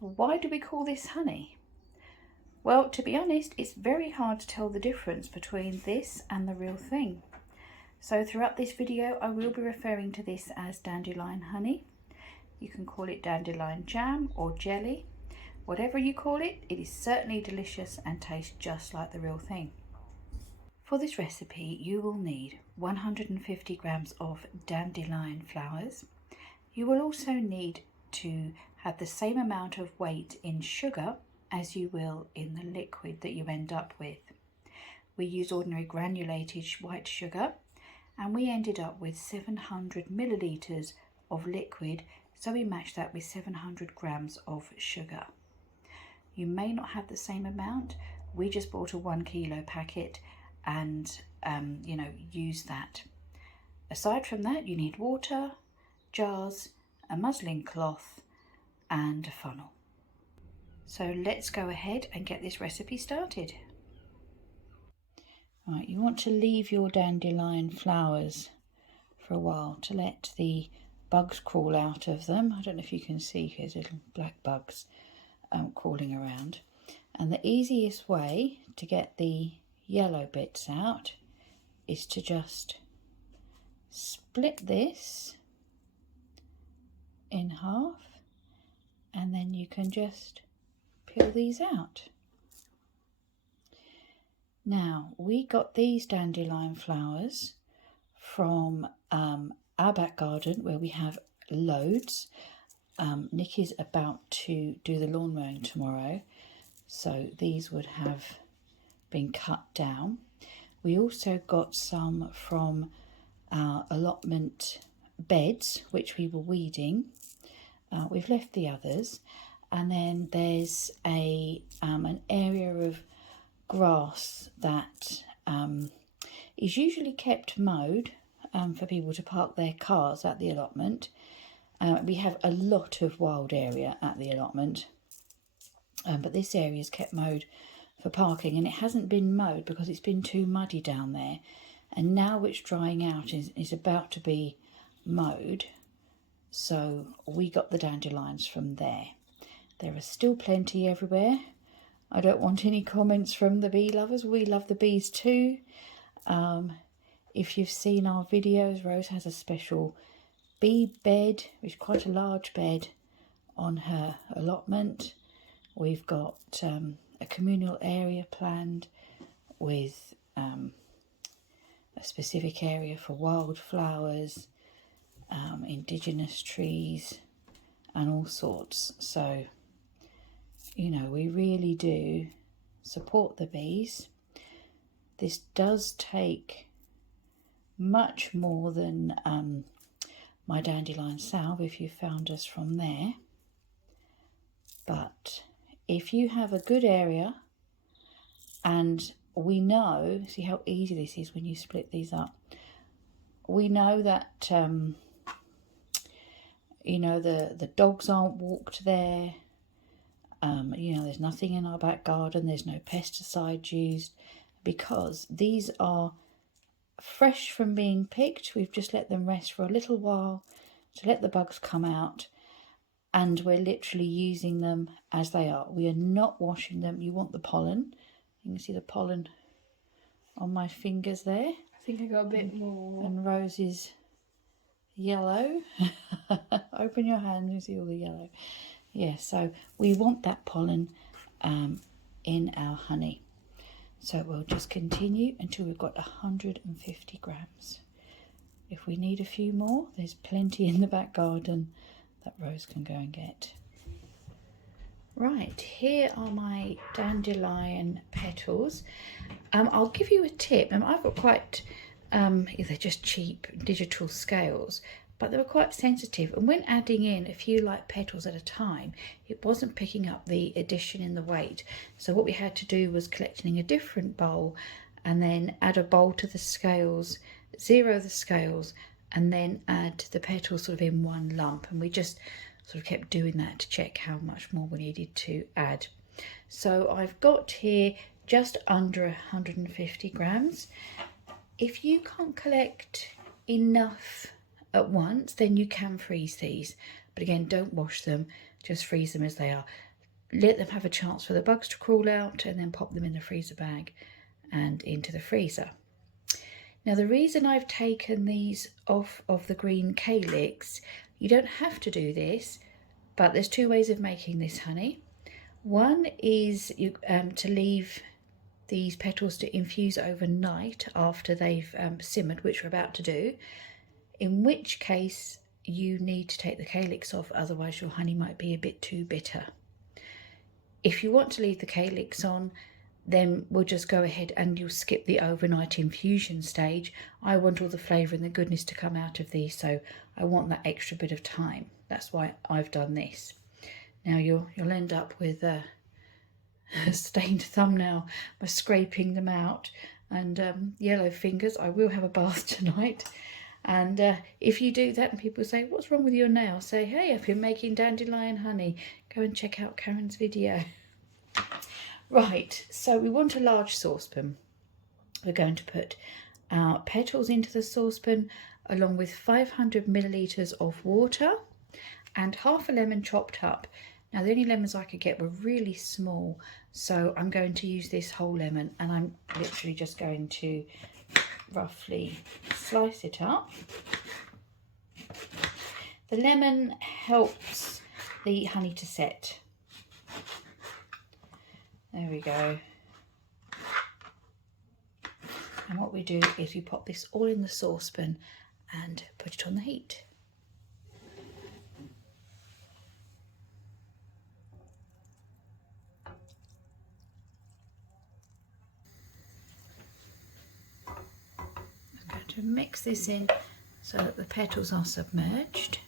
Why do we call this honey? Well, to be honest, it's very hard to tell the difference between this and the real thing. So throughout this video, I will be referring to this as dandelion honey. You can call it dandelion jam or jelly. Whatever you call it, it is certainly delicious and tastes just like the real thing. For this recipe, you will need 150 grams of dandelion flowers. You will also need to have the same amount of weight in sugar as you will in the liquid that you end up with. We use ordinary granulated white sugar, and we ended up with 700 millilitres of liquid, so we matched that with 700 grams of sugar. You may not have the same amount. We just bought a 1 kilo packet and use that. Aside from that, you need water, jars, a muslin cloth and a funnel. So let's go ahead and get this recipe started. Right, you want to leave your dandelion flowers for a while to let the bugs crawl out of them. I don't know if you can see, here's little black bugs crawling around. And the easiest way to get the yellow bits out is to just split this in half, and then you can just peel these out. Now, we got these dandelion flowers from our back garden where we have loads. Nikki's about to do the lawn mowing tomorrow, so these would have been cut down. We also got some from our allotment beds, which we were weeding. We've left the others, and then there's an area of grass that is usually kept mowed for people to park their cars at the allotment. We have a lot of wild area at the allotment, but this area is kept mowed for parking, and it hasn't been mowed because it's been too muddy down there, and now it's drying out, is about to be mowed. So we got the dandelions from there. There are still plenty everywhere. I don't want any comments from the bee lovers. We love the bees too. If you've seen our videos, Rose has a special bee bed, which is quite a large bed, on her allotment. We've got a communal area planned with a specific area for wildflowers, indigenous trees and all sorts. So, you know, we really do support the bees. This does take much more than my dandelion salve if you found us from there. But if you have a good area, and we know, see how easy this is when you split these up. We know that, the dogs aren't walked there. There's nothing in our back garden. There's no pesticides used because these are fresh from being picked. We've just let them rest for a little while to let the bugs come out, and we're literally using them as they are. We are not washing them. You want the pollen. You can see the pollen on my fingers there. I think I got a bit more. And Rose's yellow. Open your hand, you see all the yellow. Yeah, so we want that pollen in our honey. So we'll just continue until we've got 150 grams. If we need a few more, there's plenty in the back garden that Rose can go and get. Right, here are my dandelion petals. I'll give you a tip. I've got quite, they're just cheap digital scales, but they were quite sensitive. And when adding in a few light petals at a time, it wasn't picking up the addition in the weight. So what we had to do was collecting a different bowl and then add a bowl to the scales, zero the scales, and then add the petals sort of in one lump. And we just sort of kept doing that to check how much more we needed to add. So I've got here just under 150 grams. If you can't collect enough at once, then you can freeze these. But again, don't wash them, just freeze them as they are. let them have a chance for the bugs to crawl out, and then pop them in the freezer bag and into the freezer. Now the reason I've taken these off of the green calyx, you don't have to do this, but there's two ways of making this honey. One is to leave these petals to infuse overnight after they've simmered, which we're about to do, in which case you need to take the calyx off, otherwise your honey might be a bit too bitter. If you want to leave the calyx on, then we'll just go ahead and you'll skip the overnight infusion stage. I want all the flavour and the goodness to come out of these, so I want that extra bit of time. That's why I've done this. Now you'll end up with a stained thumbnail by scraping them out, and yellow fingers. I will have a bath tonight, and if you do that and people say, what's wrong with your nail, say, hey, I've been making dandelion honey. Go and check out Karen's video. Right, so we want a large saucepan. We're going to put our petals into the saucepan along with 500 millilitres of water and half a lemon chopped up. Now the only lemons I could get were really small, so I'm going to use this whole lemon, and I'm literally just going to roughly slice it up. The lemon helps the honey to set. There we go. And what we do is we pop this all in the saucepan and put it on the heat. I'm going to mix this in so that the petals are submerged.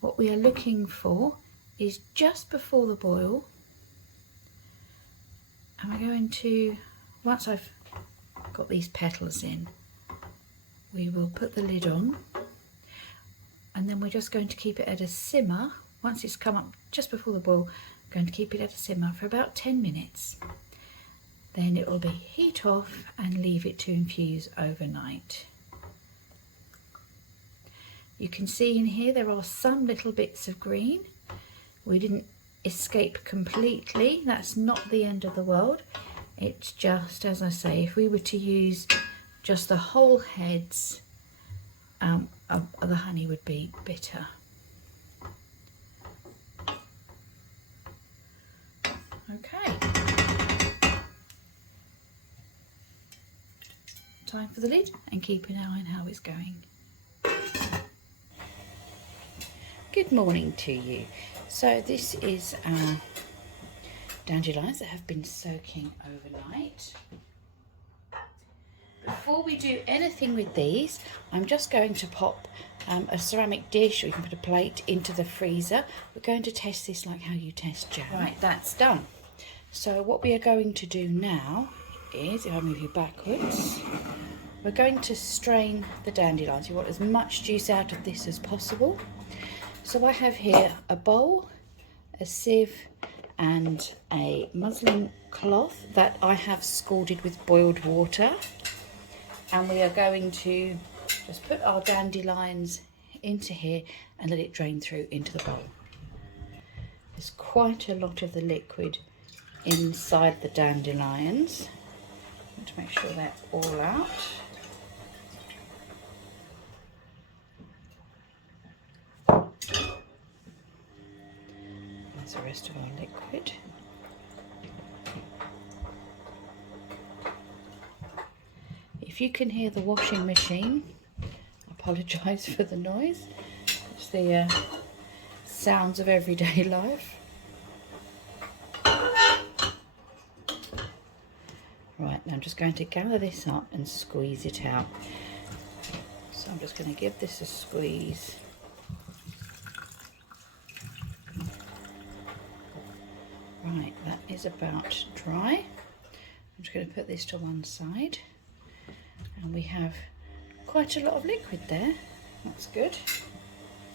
What we are looking for is just before the boil, and we're going to, once I've got these petals in, we will put the lid on, and then we're just going to keep it at a simmer. Once it's come up just before the boil, we're going to keep it at a simmer for about 10 minutes. Then it will be heat off and leave it to infuse overnight. You can see in here there are some little bits of green. We didn't escape completely. That's not the end of the world. It's just, as I say, if we were to use just the whole heads, the honey would be bitter. Okay. Time for the lid and keep an eye on how it's going. Good morning to you. So this is our dandelions that have been soaking overnight. Before we do anything with these, I'm just going to pop a ceramic dish, or you can put a plate, into the freezer. We're going to test this like how you test jam. Right, that's done. So what we are going to do now is, if I move you backwards, we're going to strain the dandelions. You want as much juice out of this as possible. So I have here a bowl, a sieve and a muslin cloth that I have scalded with boiled water, and we are going to just put our dandelions into here and let it drain through into the bowl. There's quite a lot of the liquid inside the dandelions. I want to make sure they're all out. There's the rest of our liquid. If you can hear the washing machine, I apologise for the noise. It's the sounds of everyday life. Right, now I'm just going to gather this up and squeeze it out. So I'm just going to give this a squeeze. Right, that is about dry. I'm just going to put this to one side, and we have quite a lot of liquid there. That's good.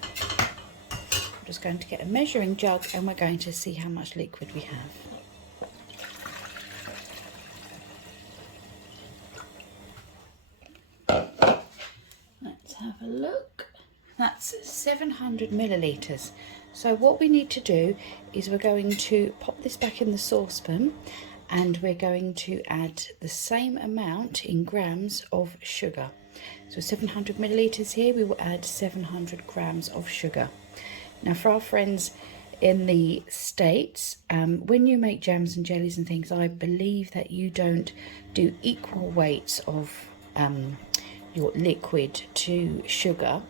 I'm just going to get a measuring jug and we're going to see how much liquid we have. Let's have a look. That's 700 millilitres. So what we need to do is we're going to pop this back in the saucepan, and we're going to add the same amount in grams of sugar. So 700 millilitres here, we will add 700 grams of sugar. Now for our friends in the States, when you make jams and jellies and things, I believe that you don't do equal weights of your liquid to sugar.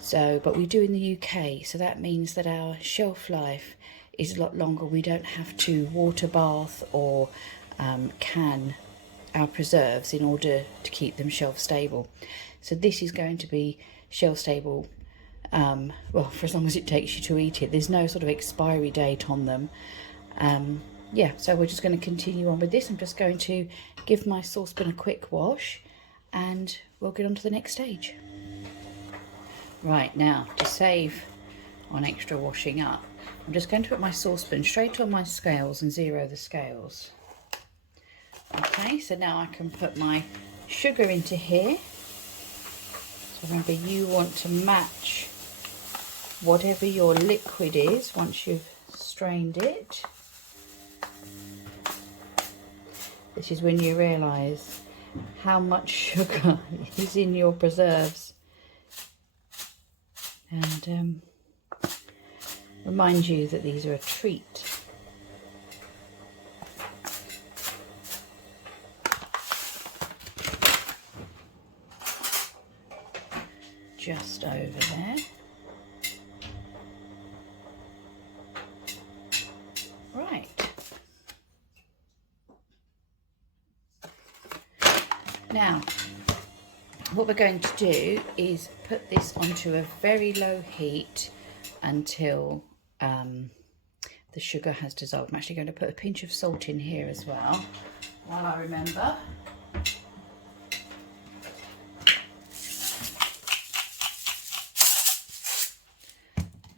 So, but we do in the UK, so that means that our shelf life is a lot longer. We don't have to water bath or can our preserves in order to keep them shelf stable. So this is going to be shelf stable, well, for as long as it takes you to eat it. There's no sort of expiry date on them. Yeah, so we're just going to continue on with this. I'm just going to give my saucepan a quick wash, and we'll get on to the next stage. Right, now to save on extra washing up, I'm just going to put my saucepan straight on my scales and zero the scales. Okay, so now I can put my sugar into here. So remember, you want to match whatever your liquid is once you've strained it. This is when you realise how much sugar is in your preserves. And remind you that these are a treat. Just over there. Right. Now, what we're going to do is put this onto a very low heat until the sugar has dissolved. I'm actually going to put a pinch of salt in here as well, while I remember.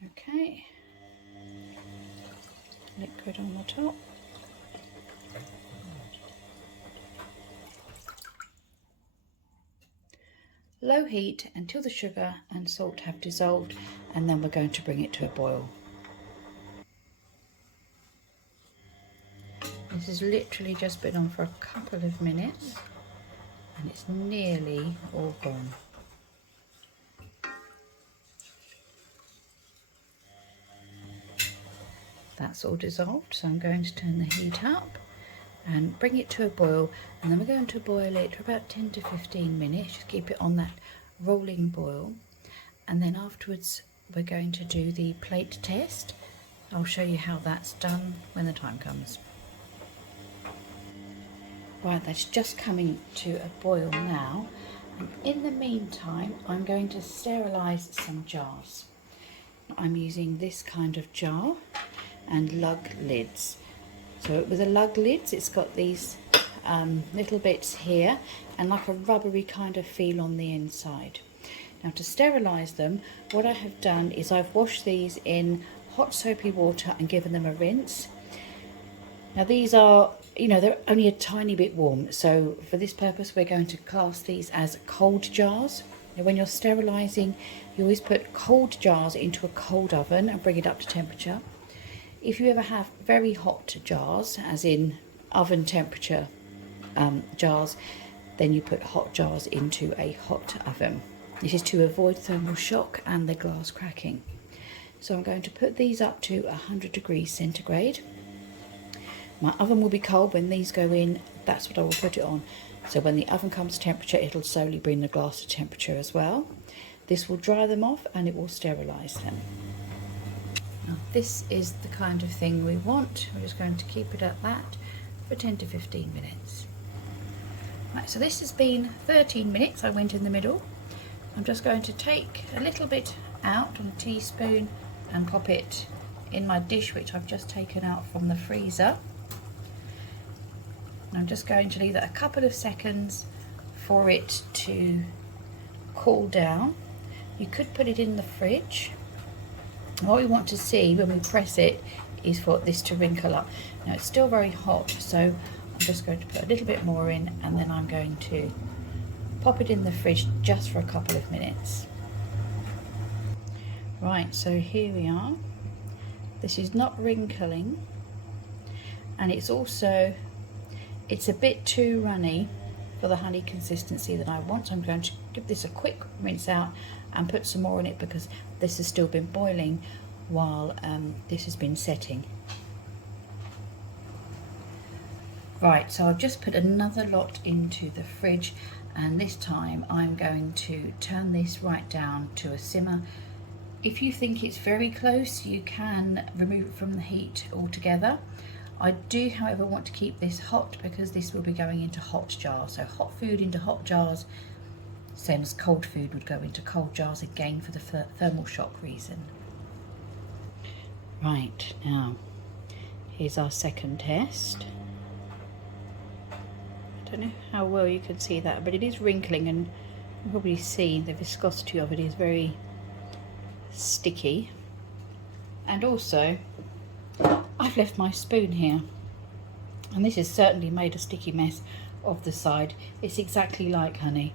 Okay, liquid on the top. Low heat until the sugar and salt have dissolved, and then we're going to bring it to a boil. This has literally just been on for a couple of minutes, and it's nearly all gone. That's all dissolved, so I'm going to turn the heat up and bring it to a boil, and then we're going to boil it for about 10 to 15 minutes. Just keep it on that rolling boil, and then afterwards we're going to do the plate test. I'll show you how that's done when the time comes. Right, that's just coming to a boil now, and in the meantime I'm going to sterilise some jars. I'm using this kind of jar and lug lids. So with the lug lids, it's got these little bits here and like a rubbery kind of feel on the inside. Now to sterilise them, what I have done is I've washed these in hot soapy water and given them a rinse. Now these are, you know, they're only a tiny bit warm, so for this purpose we're going to class these as cold jars. Now when you're sterilising, you always put cold jars into a cold oven and bring it up to temperature. If you ever have very hot jars, as in oven temperature jars, then you put hot jars into a hot oven. This is to avoid thermal shock and the glass cracking. So I'm going to put these up to 100 degrees centigrade. My oven will be cold when these go in, that's what I will put it on. So when the oven comes to temperature, it'll slowly bring the glass to temperature as well. This will dry them off and it will sterilise them. Now, this is the kind of thing we want. We're just going to keep it at that for 10 to 15 minutes. Right, so this has been 13 minutes. I went in the middle. I'm just going to take a little bit out on a teaspoon and pop it in my dish, which I've just taken out from the freezer. And I'm just going to leave that a couple of seconds for it to cool down. You could put it in the fridge. What we want to see when we press it is for this to wrinkle up. Now it's still very hot, so I'm just going to put a little bit more in, and then I'm going to pop it in the fridge just for a couple of minutes. Right, so here we are. This is not wrinkling, and it's a bit too runny for the honey consistency that I want. So I'm going to give this a quick rinse out and put some more in it, because this has still been boiling while this has been setting. Right, so I've just put another lot into the fridge, and this time I'm going to turn this right down to a simmer. If you think it's very close, you can remove it from the heat altogether. I do, however, want to keep this hot because this will be going into hot jars. So hot food into hot jars, same as cold food would go into cold jars, again for the thermal shock reason. Right, now here's our second test. I don't know how well you can see that, but it is wrinkling, and you can probably see the viscosity of it is very sticky. And also, I've left my spoon here, and this has certainly made a sticky mess of the side. It's exactly like honey.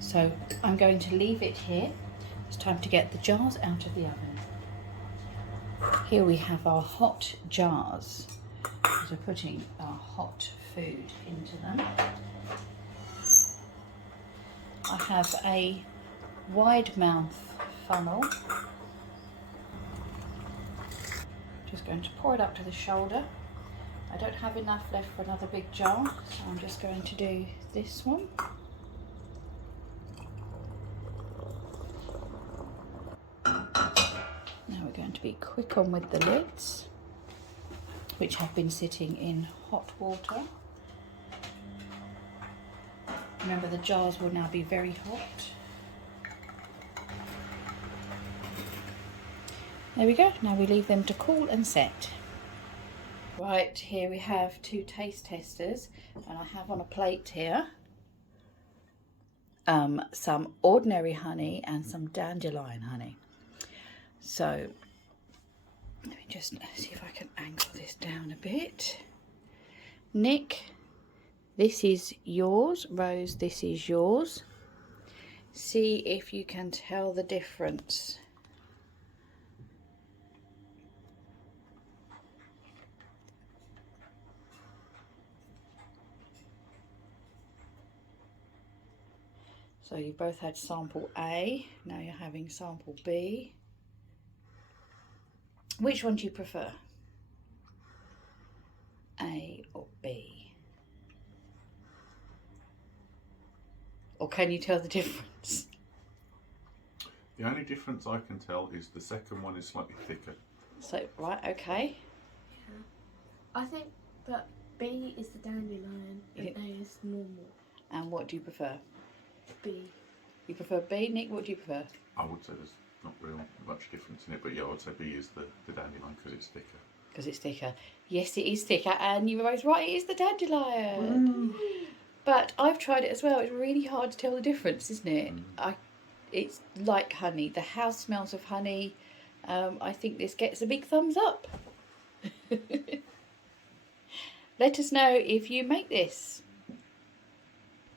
So I'm going to leave it here. It's time to get the jars out of the oven. Here we have our hot jars. So we're putting our hot food into them. I have a wide mouth funnel. Just going to pour it up to the shoulder. I don't have enough left for another big jar, so I'm just going to do this one. Now we're going to be quick on with the lids, which have been sitting in hot water. Remember, the jars will now be very hot. There we go. Now we leave them to cool and set. Right, here we have 2 taste testers, and I have on a plate here some ordinary honey and some dandelion honey. So let me just see if I can angle this down a bit. Nick, this is yours. Rose, this is yours. See if you can tell the difference. So you both had sample A, now you're having sample B. Which one do you prefer? A or B? Or can you tell the difference? The only difference I can tell is the second one is slightly thicker. So, right, okay. Yeah. I think that B is the dandelion and A is normal. And what do you prefer? B. You prefer B? Nick, what do you prefer? I would say there's not real much difference in it, but yeah, I would say B is the dandelion because it's thicker. Because it's thicker. Yes, it is thicker, and you were both right, it is the dandelion. But I've tried it as well. It's really hard to tell the difference, isn't it? It's like honey. The house smells of honey. I think this gets a big thumbs up. Let us know if you make this.